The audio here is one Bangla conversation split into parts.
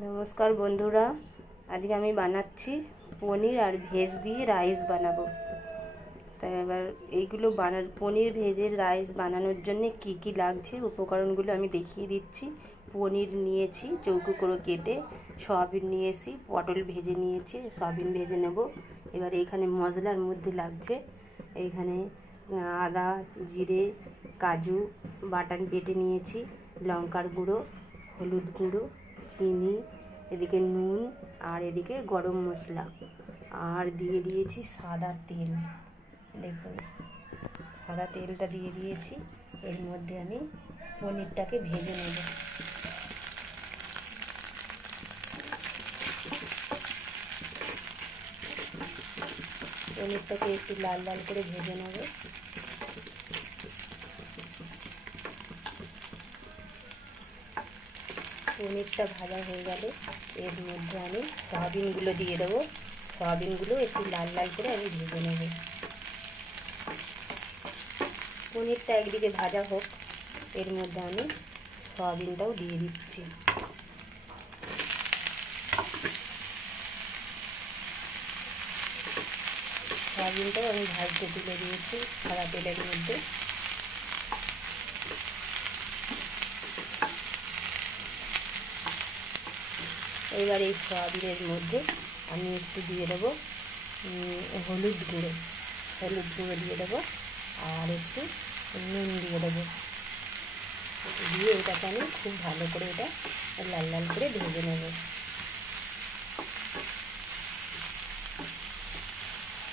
নমস্কার বন্ধুরা, আজকে আমি বানাচ্ছি পনির আর ভেজ দিয়ে রাইস বানাবো। তাই এবার এইগুলো পনির ভেজের রাইস বানানোর জন্য কি কি লাগছে উপকরণগুলো আমি দেখিয়ে দিচ্ছি। পনির নিয়েছি চৌকো করে কেটে, সয়াবিন নিয়েছি, পটল ভেজে নিয়েছি, সয়াবিন ভেজে নেব। এবার এইখানে মশলার মধ্যে লাগছে এইখানে আদা, জিরে, কাজু বাটান বেটে নিয়েছি, লঙ্কার গুঁড়ো, হলুদ গুঁড়ো, চিনি, এদিকে নুন, আর এদিকে গরম মশলা, আর দিয়ে দিয়েছি সাদা তেল। দেখুন সাদা তেলটা দিয়ে দিয়েছি। এর মধ্যে আমি পনিরটাকে ভেজে নেব। পনিরটাকে একটু লাল লাল করে ভেজে নেব। পনিরটা ভাজা হয়ে গেলে এর মধ্যে আমি সয়াবিনগুলো দিয়ে দেবো। সয়াবিনগুলো একটু লাল লাল করে আমি ভেজে নেব। পনিরটা একদিকে ভাজা হোক, এর মধ্যে আমি সয়াবিনটাও দিয়ে দিচ্ছি। সয়াবিনটাও আমি ভাজতে তুলে দিয়েছি সাদা তেলের মধ্যে। এবার এই সয়াবিনের মধ্যে আমি একটু দিয়ে দেবো হলুদ গুঁড়ো দিয়ে দেবো, আর একটু নুন দিয়ে দেবো। দিয়ে এটাকে আমি খুব ভালো করে এটা লাল লাল করে ভেজে নেব।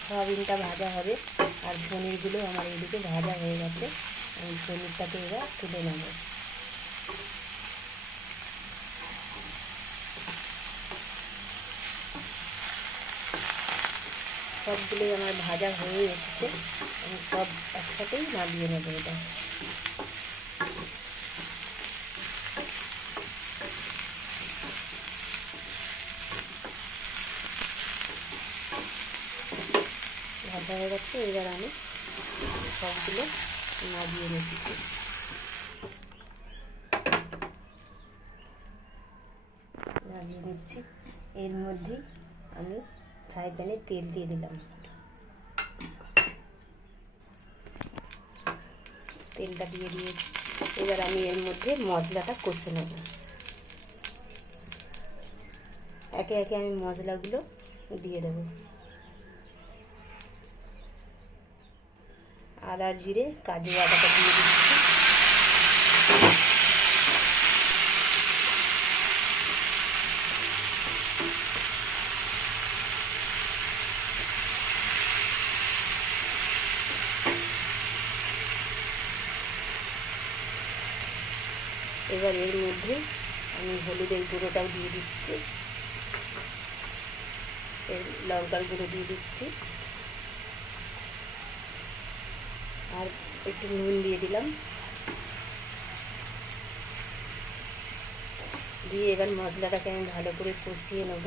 সয়াবিনটা ভাজা হবে আর পনিরগুলো আমার এইদিকে ভাজা হয়ে গেছে। আমি পনিরটাকে এবার তুলে নেব। সবগুলোই আমার ভাজা হয়ে এসেছে, আমি সব একসাথেই নামিয়ে নেব। এটা ভাজা হয়ে গেছে, এবার আমি সবগুলো নামিয়ে নিচ্ছি। নামিয়ে নিচ্ছি। এর মধ্যে আমি ফ্রাই প্যানে তেল দিয়ে দিলাম। তেলটা দিয়ে দিয়েছি। এবার আমি এর মধ্যে মশলাটা কষে নেব। একে একে আমি মশলাগুলো দিয়ে দেব। আদা, জিরে, কাজু বাটাটা দিয়ে দিচ্ছি। এবার এর মধ্যে আমি হলুদের গুঁড়োটাও দিয়ে দিচ্ছি, লঙ্কার গুঁড়ো দিয়ে দিচ্ছি, আর একটু নুন দিয়ে দিলাম। দিয়ে এবার মশলাটাকে আমি ভালো করে কষিয়ে নেব।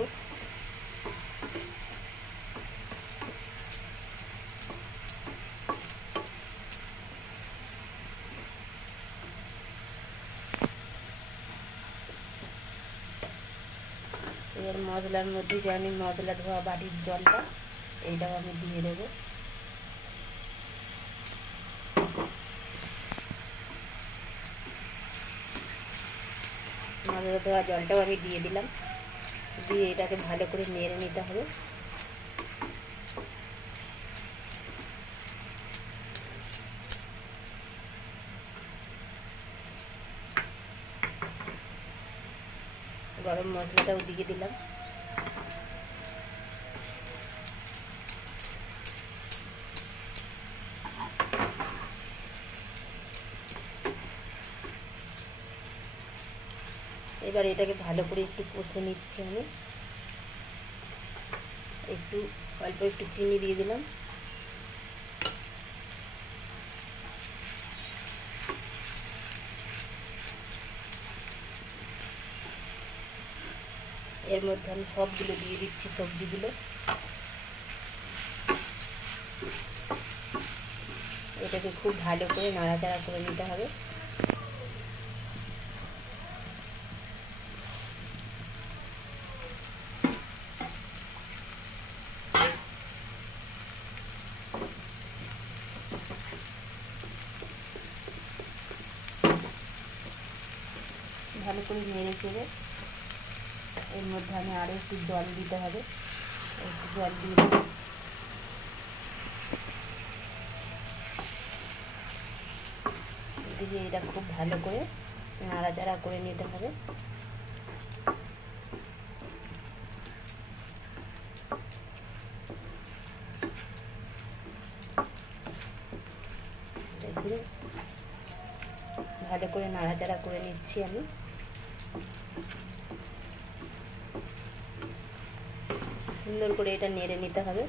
এবার মশলার মধ্যে যে আমি মশলা ধোয়া বাটির জলটা, এইটাও আমি দিয়ে দেবো। মশলা ধোয়া জলটাও আমি দিয়ে দিলাম। দিয়ে এটাকে ভালো করে নেড়ে নিতে হবে। গরম মশলাটাও দিয়ে দিলাম। এবার এটাকে ভালো করে একটু কষে নিচ্ছি আমি। অল্প একটু চিনি দিয়ে দিলাম। এর মধ্যে আমি সবগুলো দিয়ে দিচ্ছি সবজিগুলো। এটাকে খুব ভালো করে নাড়াচাড়া করে নিতে হবে। ভালো করে নেড়ে চেড়ে এর মধ্যে আমি আরও একটু জল দিতে হবে, একটু জল দিয়ে দেবো। দিয়ে এটা খুব ভালো করে নাড়াচাড়া করে নিতে হবে। দেখুন ভালো করে নাড়াচাড়া করে নিচ্ছি আমি। সুন্দর করে এটা নেড়ে নিতে হবে।